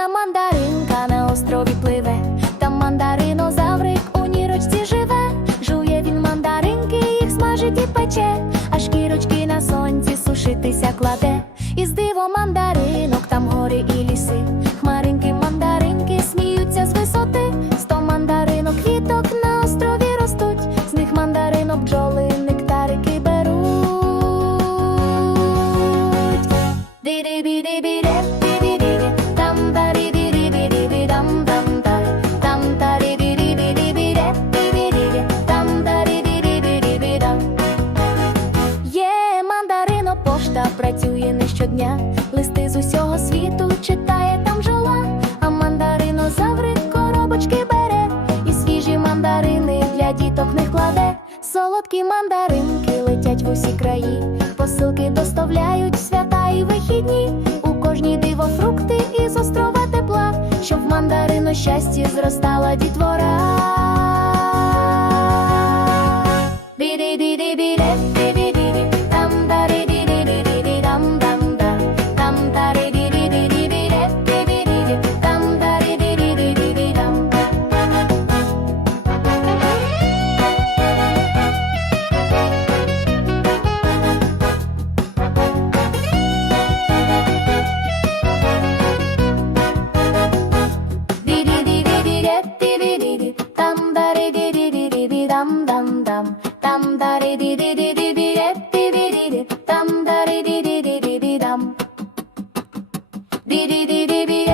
Дівчина мандаринка на острові пливе, там мандаринозаврик у нірочці живе, жує він мандаринки, їх смажить і пече, а шкірочки на сонці сушитися кладе. І з диво мандаринок, там гори і ліси. Хмаринки, мандаринки сміються з висоти. Сто мандаринок квіток на острові ростуть, з них мандаринок бджол. працює не щодня, листи з усього світу читає там жола, а мандаринозаври коробочки бере, і свіжі мандарини для діток не кладе. Солодкі мандаринки летять в усі краї, посилки доставляють свята і вихідні. У кожній диво фрукти із острова тепла, щоб мандарино щастя зростала дітвора. dam dam dam dam da re di di di di di re di di di di dam da re di di di di di dam di di di di di